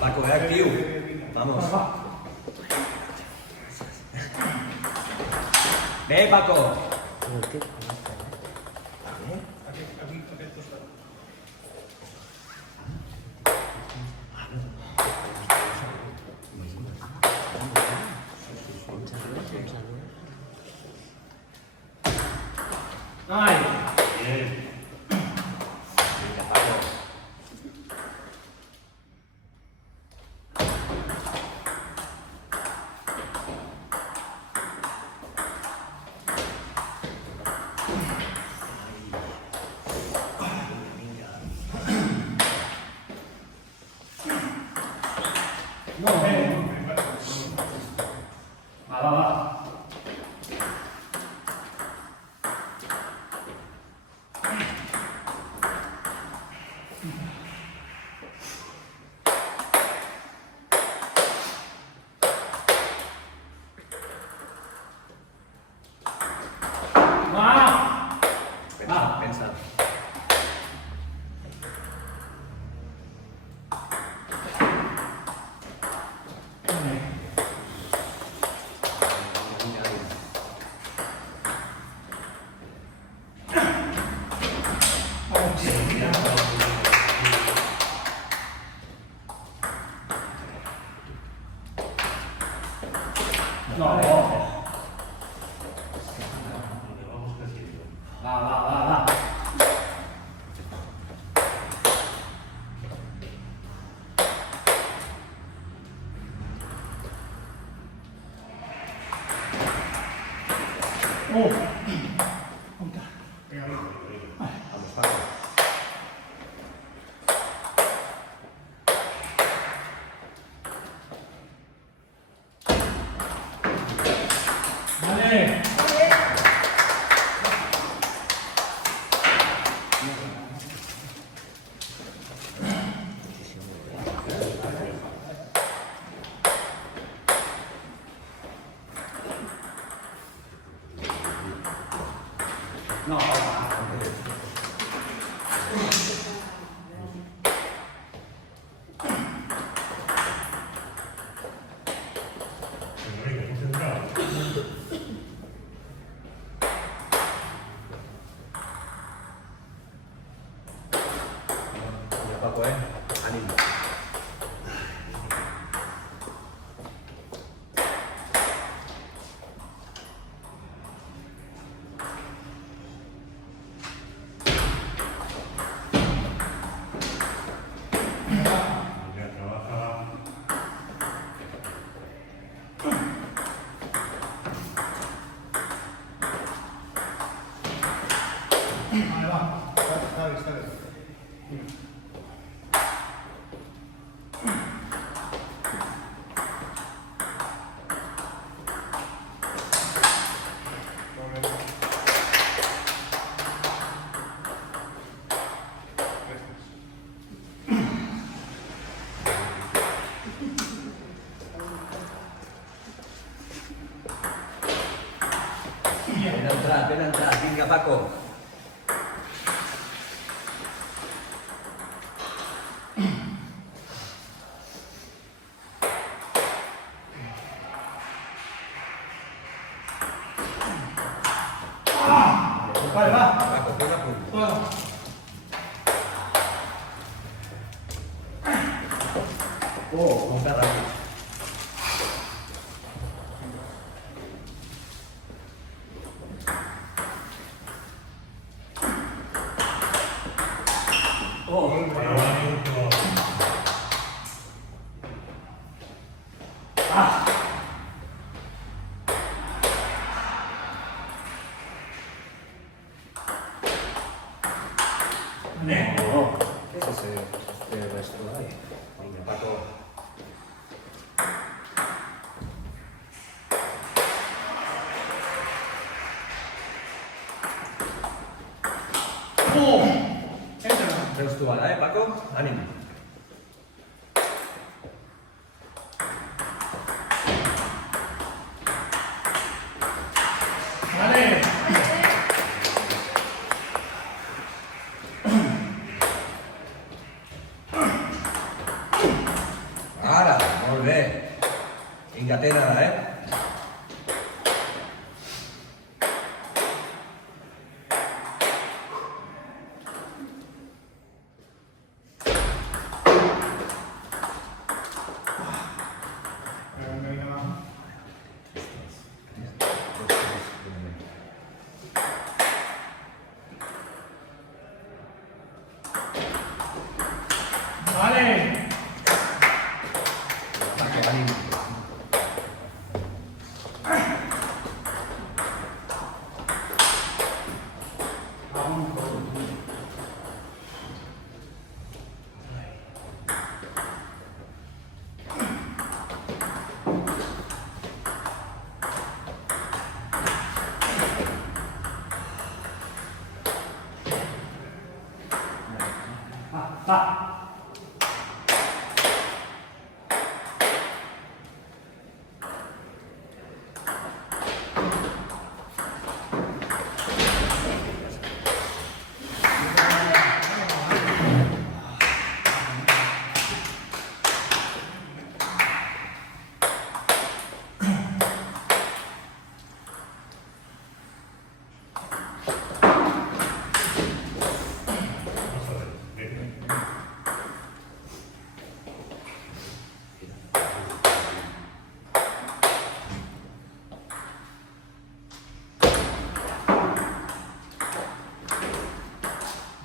Paco es activo. Vamos. Ve, Paco. Ay. Bien. No. Va. Pensa. No. Va. Oh. Vamos, Paco. Vale. No. Mira, Paco, ánimo. Vale, va. Está bien. Ven a entrar. Venga, Paco. Vale, va. Paco, pon a punto. Todo. Con cada uno. No. ¿Qué es ese resto ahí? Venga, Paco. Veus tu ara, Paco? Ànim. Venga, va. Vale. Ataque, ánimo. Va.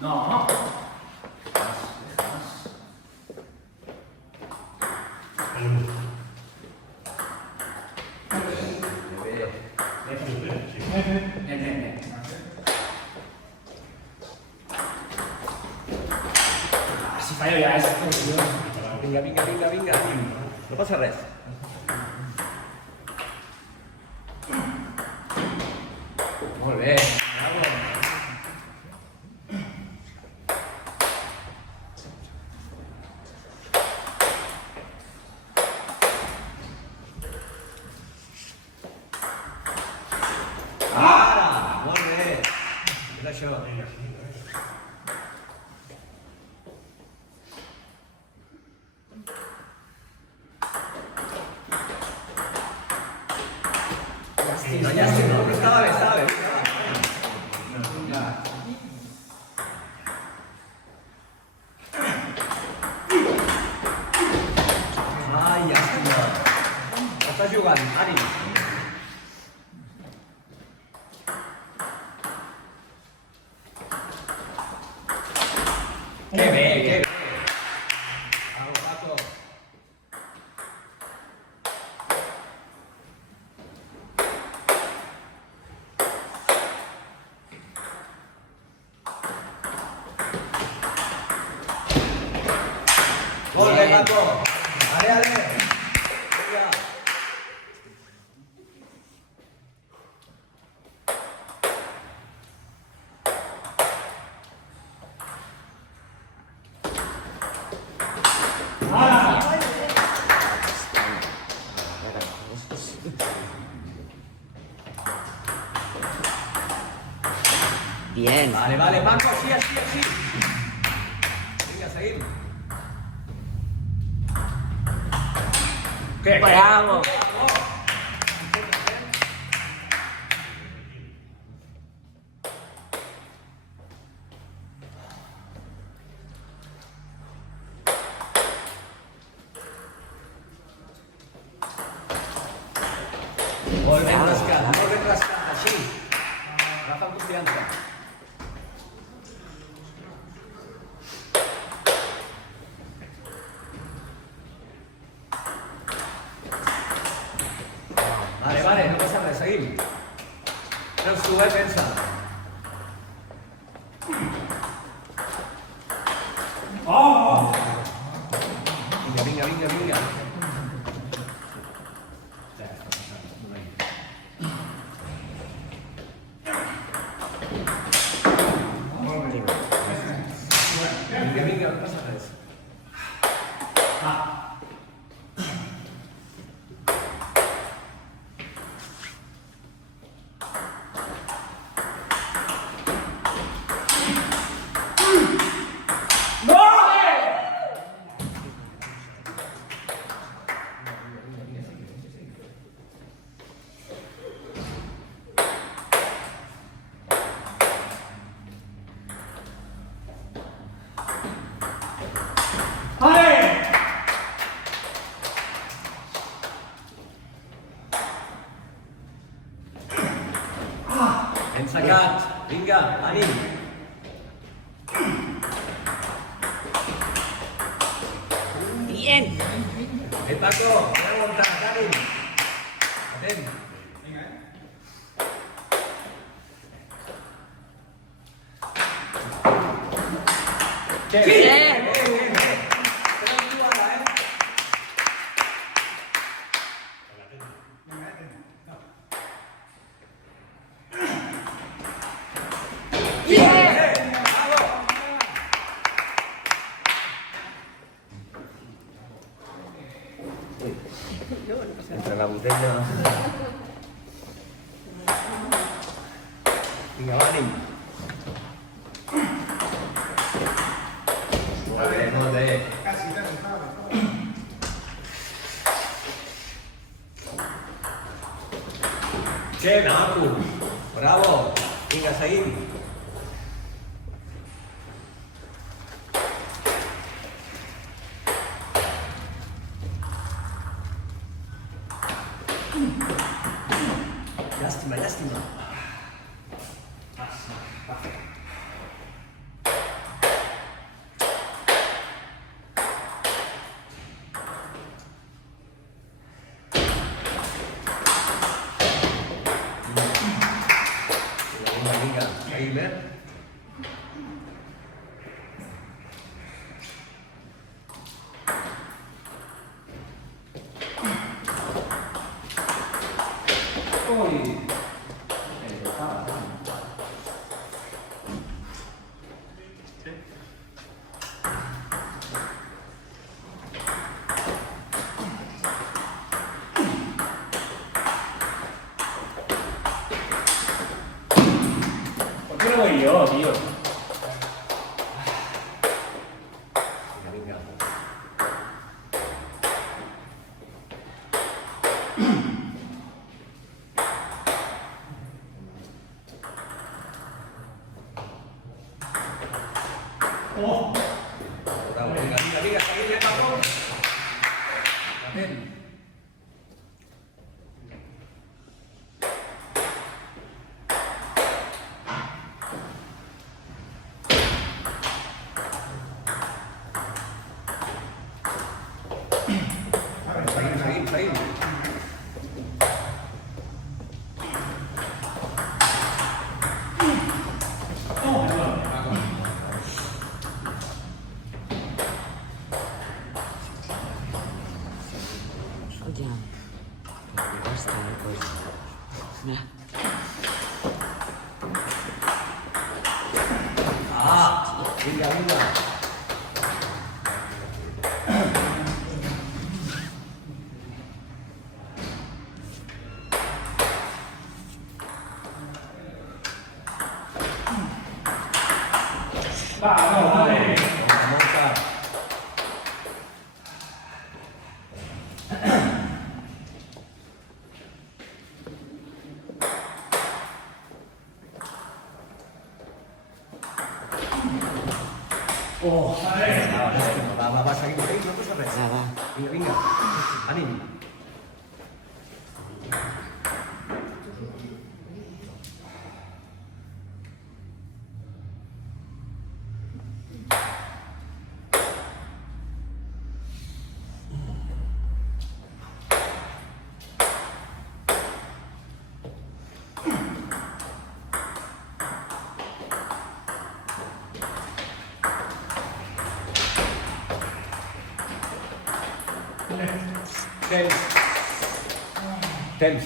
No. Si fallo ja és... Vinga, vinga, vinga, vinga. No passa res. Molt bé. Bravo. Ara! Molt bé. És això. No, ja estic, no, però estava bé, estava bé. Ja. Ai, ja estic. Està jugant, ànim. Que bé, que bé. Bravo, Paco. Molt bé, Paco. Ale, ale. Vinga. Bien. Vale, vale, Paco, així, així, així. Vinga, seguim. Què? Bravo. Molt ben rascat, molt ben rascat, així. Agafa amb confiança. Vale, vale, no passa res, seguim. Creus tu, pensa. Oh! Vinga, vinga, vinga, vinga. Vinga, vinga, no passa res. Ben sacat. Vinga, ànim. Bien. Paco, aguanta, ànim. Atent. Bien. Bien. Entre la botella... Vinga, va, ànim. Molt bé, molt bé. Casi, casi, estaba. Que maco. Bravo. Vinga, seguim. Llàstima, llàstima. Vinga, vinga, seguim, eh? Uy. ¿Por qué no voy yo, tío? Vinga, vinga. Oh. Bravo, vinga, vinga, vinga, seguim, Paco. Atent. Seguim, seguim, seguim. Ya. Ya está, pues. Mira. Ah, vinga, vinga. Vamos, vale. Molta. Oh, vale. Va, seguim, seguim, no passa res. Va, va. Vinga, vinga. Ànim. Temps. Temps.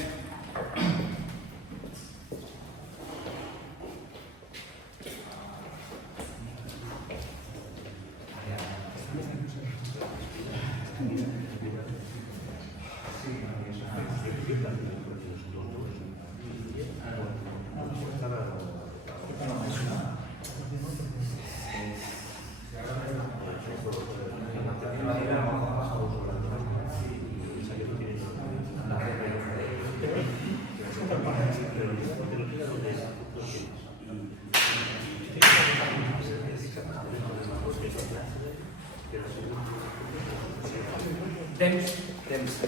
Temps. Temps.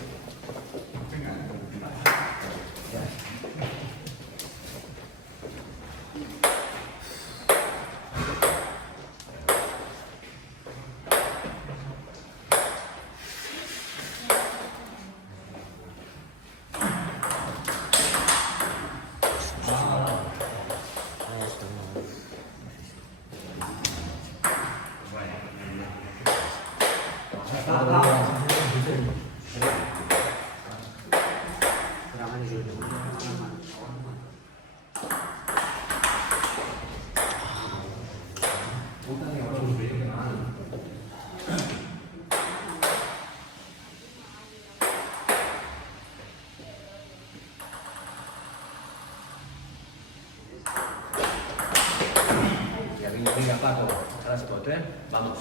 Venga, Paco, a la spot, Vamos.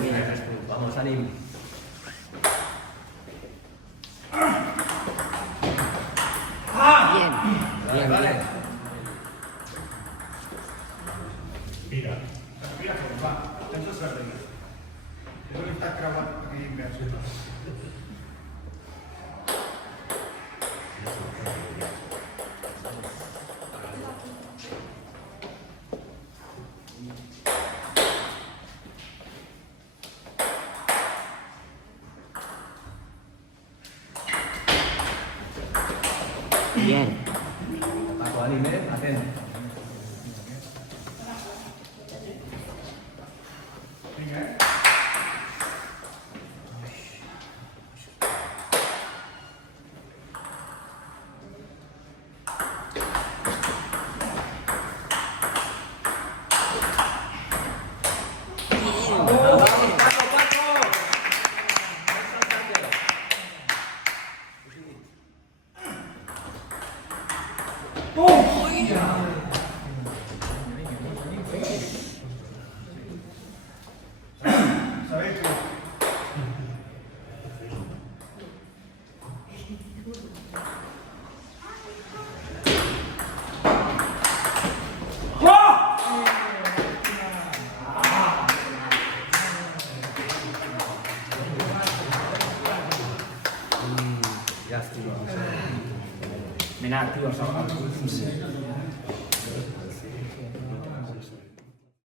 Bien, vamos, Anim. Bien. Vale, vale. Mira, mira com va. Tens la sardina. Jo li està creuat aquí invers. Bien. Paco, Anim, atent. Vinga, Vamos, Paco, Paco. Sabeu tu? Llàstima. Menat, tio, el segon.